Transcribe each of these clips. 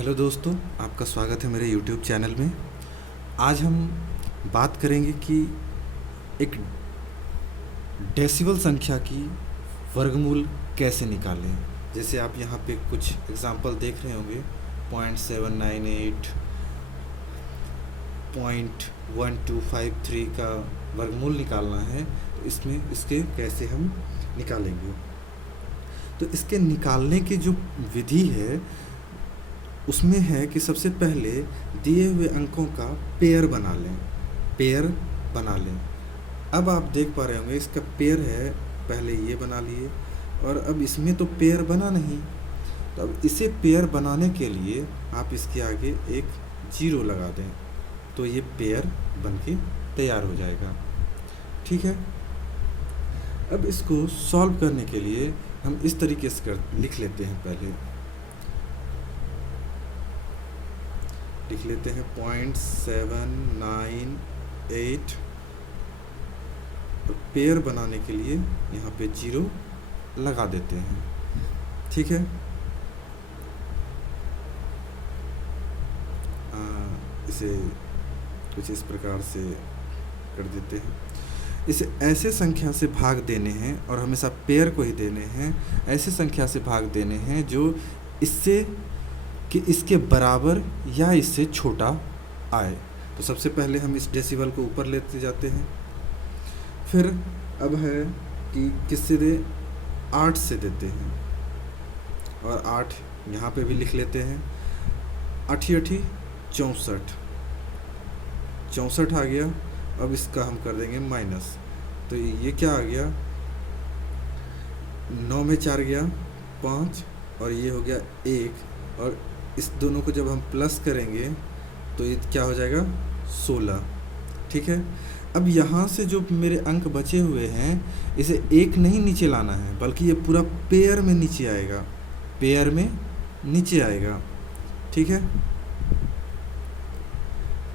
Hello दोस्तों, आपका स्वागत है मेरे यूट्यूब चैनल में। आज हम बात करेंगे कि एक डेसिबल संख्या की वर्गमूल कैसे निकालें। जैसे आप यहाँ पे कुछ एग्जांपल देख रहे होंगे, 0.798, 0.1253 का वर्गमूल निकालना है। तो इसमें इसके कैसे हम निकालेंगे, तो इसके निकालने की जो विधि है उसमें है कि सबसे पहले दिए हुए अंकों का पेयर बना लें। पेयर बना लें। अब आप देख पा रहे होंगे इसका पेयर है, पहले ये बना लिए और अब इसमें तो पेयर बना नहीं। तो अब इसे पेयर बनाने के लिए आप इसके आगे एक जीरो लगा दें, तो ये पेयर बन के तैयार हो जाएगा। ठीक है। अब इसको सॉल्व करने के लिए हम इस तरीके से लिख लेते हैं। पहले लिख लेते हैं 0.798 और पेयर बनाने के लिए यहाँ पे जीरो लगा देते हैं। ठीक है। इसे कुछ इस प्रकार से कर देते हैं। इसे ऐसे संख्या से भाग देने हैं और हमेशा पेयर को ही देने हैं। ऐसे संख्या से भाग देने हैं जो इससे कि इसके बराबर या इससे छोटा आए। तो सबसे पहले हम इस डेसिबल को ऊपर लेते जाते हैं। फिर अब है कि किससे दे, 8 से देते हैं और 8 यहाँ पे भी लिख लेते हैं। 8 8 64 64 आ गया। अब इसका हम कर देंगे माइनस, तो ये क्या आ गया, 9 में 4 गया 5 और ये हो गया 1 और इस दोनों को जब हम प्लस करेंगे तो ये क्या हो जाएगा 16। ठीक है। अब यहाँ से जो मेरे अंक बचे हुए हैं इसे एक नहीं नीचे लाना है, बल्कि ये पूरा पेयर में नीचे आएगा, पेयर में नीचे आएगा। ठीक है।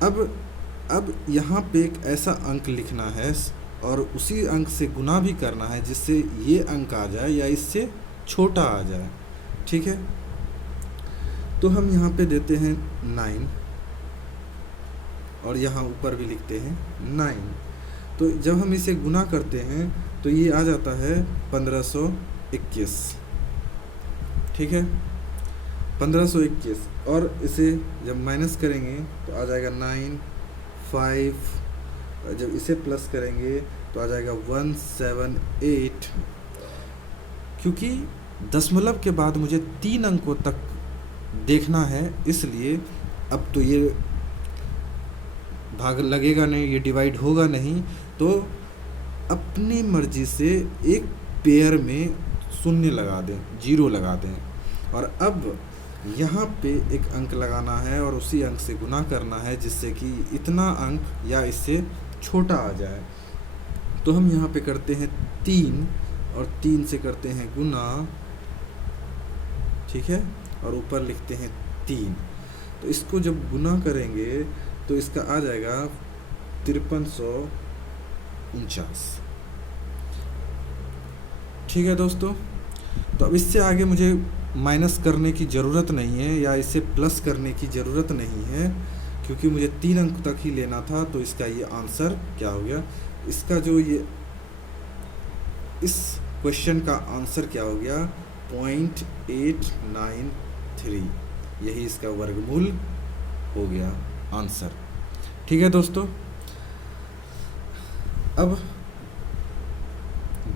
अब यहाँ पे एक ऐसा अंक लिखना है और उसी अंक से गुना भी करना है जिससे ये अंक आ जाए या इससे छोटा आ जाए। ठीक है। तो हम यहाँ पे देते हैं 9 और यहाँ ऊपर भी लिखते हैं 9। तो जब हम इसे गुना करते हैं तो ये आ जाता है 1521। ठीक है, 1521। और इसे जब माइनस करेंगे तो आ जाएगा 9 5, जब इसे प्लस करेंगे तो आ जाएगा 178। क्योंकि दशमलव के बाद मुझे 3 अंकों तक देखना है, इसलिए अब तो ये भाग लगेगा नहीं, ये डिवाइड होगा नहीं, तो अपनी मर्जी से एक पेयर में शून्य लगा दें, जीरो लगा दें और अब यहाँ पे एक अंक लगाना है और उसी अंक से गुना करना है जिससे कि इतना अंक या इससे छोटा आ जाए। तो हम यहाँ पे करते हैं 3 और 3 से करते हैं गुना। ठीक है। और ऊपर लिखते हैं 3। तो इसको जब गुना करेंगे तो इसका आ जाएगा 5349। ठीक है दोस्तों। तो अब इससे आगे मुझे माइनस करने की ज़रूरत नहीं है या इसे प्लस करने की ज़रूरत नहीं है, क्योंकि मुझे 3 अंक तक ही लेना था। तो इसका ये आंसर क्या हो गया, इसका जो ये इस क्वेश्चन का आंसर क्या हो गया, 0.893। यही इसका वर्गमूल हो गया आंसर। ठीक है दोस्तों। अब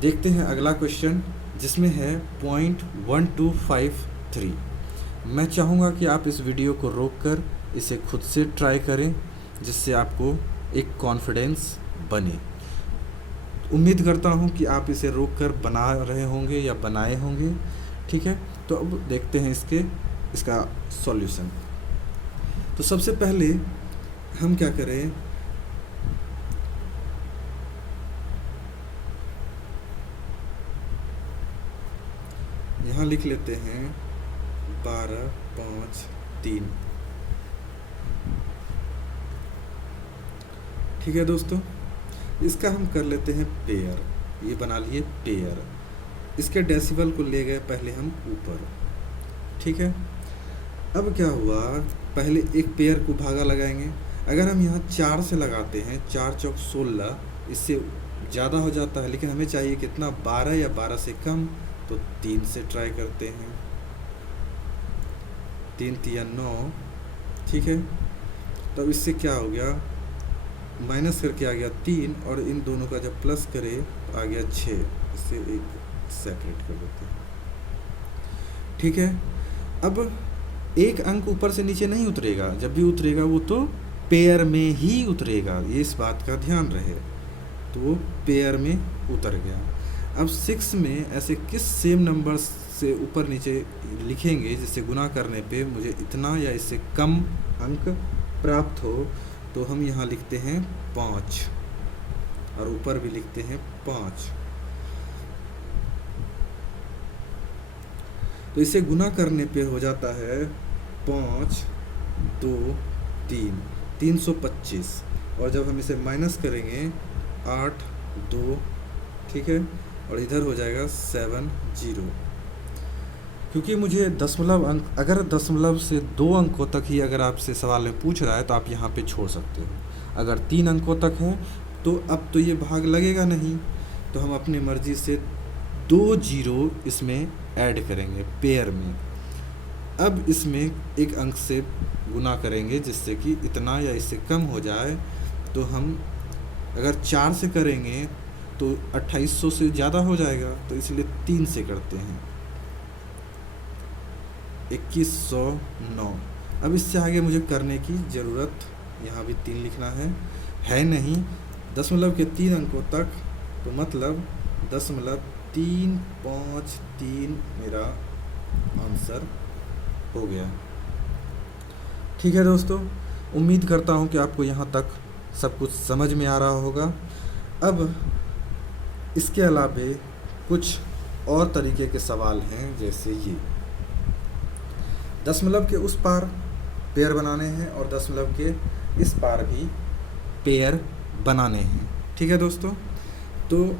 देखते हैं अगला क्वेश्चन जिसमें है 0.1253। मैं चाहूँगा कि आप इस वीडियो को रोककर इसे खुद से ट्राई करें, जिससे आपको एक कॉन्फिडेंस बने। उम्मीद करता हूँ कि आप इसे रोककर बना रहे होंगे या बनाए होंगे। ठीक है। तो अब देखते हैं इसका सॉल्यूशन। तो सबसे पहले हम क्या करें, यहाँ लिख लेते हैं 12 5 3। ठीक है दोस्तों। इसका हम कर लेते हैं पेयर। ये बना लिए पेयर। इसके डेसिबल को ले गए पहले हम ऊपर। ठीक है। अब क्या हुआ, पहले एक पेयर को भागा लगाएंगे। अगर हम यहाँ 4 से लगाते हैं, 4 चौक 16, इससे ज़्यादा हो जाता है, लेकिन हमें चाहिए कितना, 12 या 12 से कम, तो 3 से ट्राई करते हैं। 3 तिया 9, ठीक है। तब इससे क्या हो गया, माइनस करके आ गया 3, और इन दोनों का जब प्लस करे आ गया 6। इससे एक सेपरेट कर देते हैं, ठीक है। अब एक अंक ऊपर से नीचे नहीं उतरेगा, जब भी उतरेगा वो तो पेयर में ही उतरेगा, ये इस बात का ध्यान रहे। तो वो पेयर में उतर गया। अब 6 में ऐसे किस सेम नंबर से ऊपर नीचे लिखेंगे जिससे गुना करने पे मुझे इतना या इससे कम अंक प्राप्त हो, तो हम यहाँ लिखते हैं 5, और ऊपर भी लिखते हैं 5। तो इसे गुना करने पे हो जाता है 5 2 3, 325। और जब हम इसे माइनस करेंगे 8 2, ठीक है, और इधर हो जाएगा 7 0। क्योंकि मुझे दशमलव अंक, अगर दशमलव से 2 अंकों तक ही अगर आपसे सवाल में पूछ रहा है तो आप यहाँ पे छोड़ सकते हो। अगर 3 अंकों तक है तो अब तो ये भाग लगेगा नहीं, तो हम अपनी मर्जी से 2 जीरो इसमें ऐड करेंगे पेयर में। अब इसमें एक अंक से गुना करेंगे जिससे कि इतना या इससे कम हो जाए। तो हम अगर 4 से करेंगे तो 2800 से ज़्यादा हो जाएगा, तो इसलिए 3 से करते हैं, 2109। अब इससे आगे मुझे करने की ज़रूरत, यहाँ भी 3 लिखना है नहीं, दशमलव के 3 अंकों तक, तो मतलब 0.353 मेरा आंसर हो गया। ठीक है दोस्तों, उम्मीद करता हूँ कि आपको यहाँ तक सब कुछ समझ में आ रहा होगा। अब इसके अलावे कुछ और तरीके के सवाल हैं, जैसे ये दशमलव के उस पार पेयर बनाने हैं और दशमलव के इस पार भी पेयर बनाने हैं। ठीक है दोस्तों, तो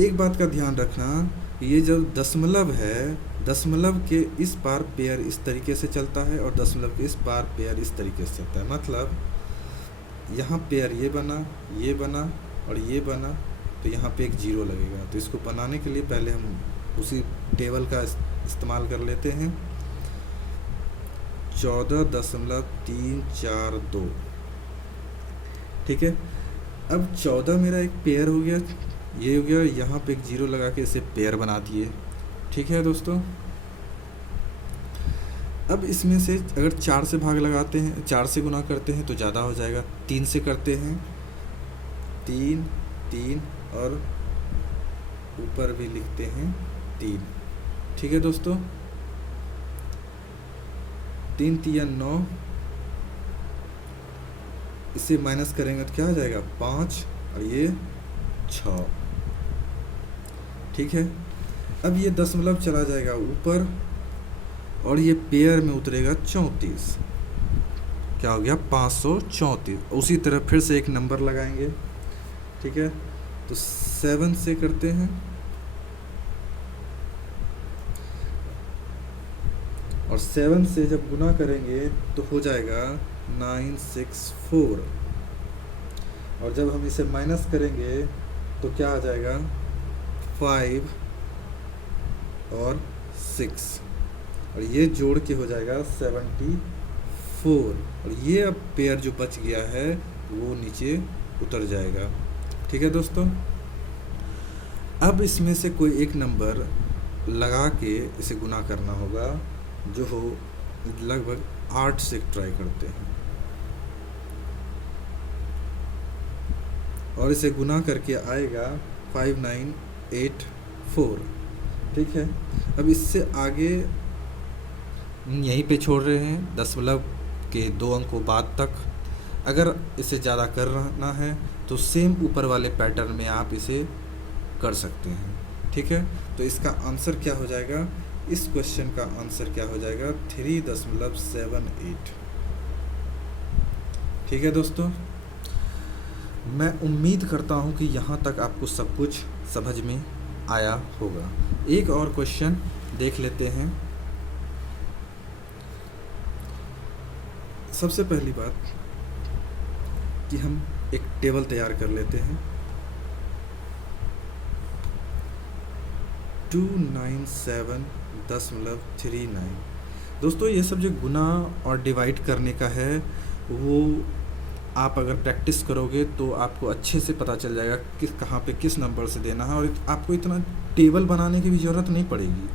एक बात का ध्यान रखना, ये जो दशमलव है, दशमलव के इस पार पेयर इस तरीके से चलता है और दशमलव के इस पार पेयर इस तरीके से चलता है। मतलब यहाँ पेयर ये बना और ये बना, तो यहाँ पे एक जीरो लगेगा। तो इसको बनाने के लिए पहले हम उसी टेबल का इस्तेमाल कर लेते हैं, 14.342। ठीक है, अब 14 मेरा एक पेयर हो गया, ये हो गया, यहाँ पे एक जीरो लगा के इसे पेयर बना दिए। ठीक है दोस्तों, अब इसमें से अगर 4 से भाग लगाते हैं, 4 से गुना करते हैं तो ज़्यादा हो जाएगा, 3 से करते हैं, 3 3 और ऊपर भी लिखते हैं 3। ठीक है दोस्तों, 3 तिया 9, इसे माइनस करेंगे तो क्या हो जाएगा 5 और ये 6। ठीक है, अब ये दशमलव चला जाएगा ऊपर और ये पेयर में उतरेगा 34। क्या हो गया 534। उसी तरह फिर से एक नंबर लगाएंगे। ठीक है, तो 7 से करते हैं और 7 से जब गुना करेंगे तो हो जाएगा 964। और जब हम इसे माइनस करेंगे तो क्या आ जाएगा 5 और 6, और ये जोड़ के हो जाएगा 74। और ये अब पेयर जो बच गया है वो नीचे उतर जाएगा। ठीक है दोस्तों, अब इसमें से कोई एक नंबर लगा के इसे गुना करना होगा, जो हो लगभग 8 से ट्राई करते हैं और इसे गुना करके आएगा 5984। ठीक है, अब इससे आगे यहीं पे छोड़ रहे हैं, दशमलव के 2 अंकों बाद तक। अगर इसे ज़्यादा करना है तो सेम ऊपर वाले पैटर्न में आप इसे कर सकते हैं। ठीक है, तो इसका आंसर क्या हो जाएगा, इस क्वेश्चन का आंसर क्या हो जाएगा 3.78। ठीक है दोस्तों, मैं उम्मीद करता हूँ कि यहाँ तक आपको सब कुछ समझ में आया होगा। एक और क्वेश्चन देख लेते हैं। सबसे पहली बात कि हम एक टेबल तैयार कर लेते हैं। 297.39। दोस्तों ये सब जो गुना और डिवाइड करने का है वो आप अगर प्रैक्टिस करोगे तो आपको अच्छे से पता चल जाएगा किस कहाँ पे किस नंबर से देना है, और आपको इतना टेबल बनाने की भी ज़रूरत नहीं पड़ेगी।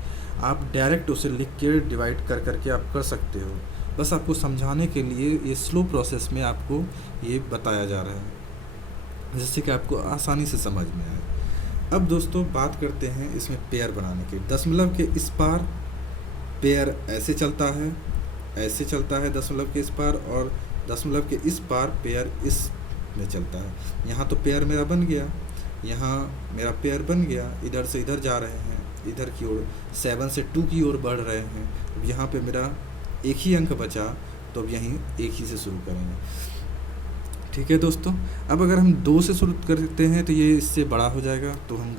आप डायरेक्ट उसे लिख के डिवाइड कर करके आप कर सकते हो। बस आपको समझाने के लिए ये स्लो प्रोसेस में आपको ये बताया जा रहा है, जिससे कि आपको आसानी से समझ में आए। अब दोस्तों बात करते हैं इसमें पेयर बनाने की। दशमलव के इस पार पेयर ऐसे चलता है, ऐसे चलता है दशमलव के इस पार, और दशमलव के इस पार पेयर इस में चलता है। यहाँ तो पेयर मेरा बन गया, यहाँ मेरा पेयर बन गया, इधर से इधर जा रहे हैं, इधर की ओर 7 से 2 की ओर बढ़ रहे हैं। अब यहाँ पे मेरा एक ही अंक बचा, तो अब यहीं एक ही से शुरू करेंगे। ठीक है दोस्तों, अब अगर हम 2 से शुरू करते हैं तो ये इससे बड़ा हो जाएगा, तो हम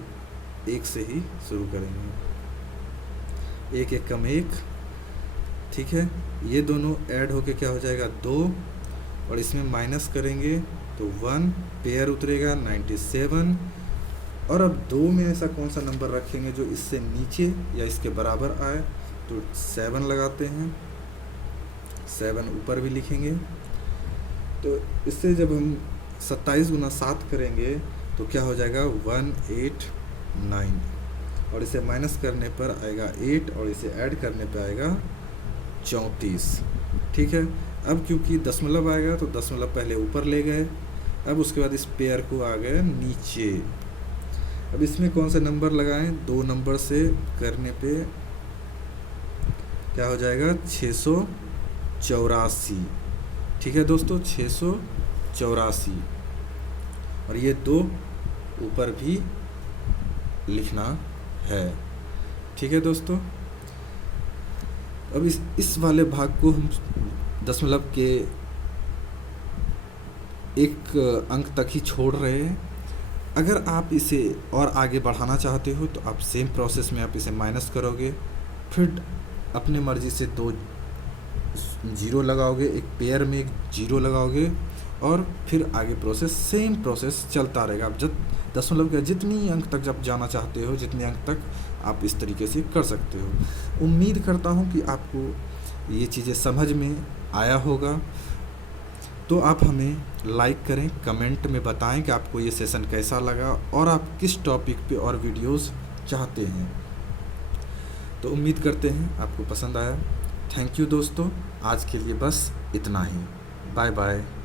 1 से ही शुरू करेंगे। 1 एक कम 1, ठीक है। ये दोनों ऐड होके क्या हो जाएगा 2, और इसमें माइनस करेंगे तो 1, पेयर उतरेगा 97। और अब 2 में ऐसा कौन सा नंबर रखेंगे जो इससे नीचे या इसके बराबर आए, तो 7 लगाते हैं। 7 ऊपर भी लिखेंगे, तो इससे जब हम 27 गुना 7 करेंगे तो क्या हो जाएगा 189, और इसे माइनस करने पर आएगा 8, और इसे ऐड करने पर आएगा 34। ठीक है। अब क्योंकि दशमलव आएगा तो दशमलव पहले ऊपर ले गए, अब उसके बाद इस पेयर को आ गए नीचे। अब इसमें कौन से नंबर लगाएं, 2 नंबर से करने पे क्या हो जाएगा 684। ठीक है दोस्तों, 684, और ये 2 ऊपर भी लिखना है। ठीक है दोस्तों, अब इस वाले भाग को हम दशमलव के एक अंक तक ही छोड़ रहे हैं। अगर आप इसे और आगे बढ़ाना चाहते हो तो आप सेम प्रोसेस में आप इसे माइनस करोगे, फिर अपने मर्ज़ी से 2 जीरो लगाओगे, एक पेयर में एक जीरो लगाओगे, और फिर आगे प्रोसेस सेम प्रोसेस चलता रहेगा। आप दशमलव के जितनी अंक तक जब जाना चाहते हो, जितने अंक तक आप इस तरीके से कर सकते हो। उम्मीद करता हूँ कि आपको ये चीज़ें समझ में आया होगा। तो आप हमें लाइक करें, कमेंट में बताएं कि आपको ये सेशन कैसा लगा और आप किस टॉपिक पे और वीडियोस चाहते हैं। तो उम्मीद करते हैं आपको पसंद आया। थैंक यू दोस्तों, आज के लिए बस इतना ही। Bye bye.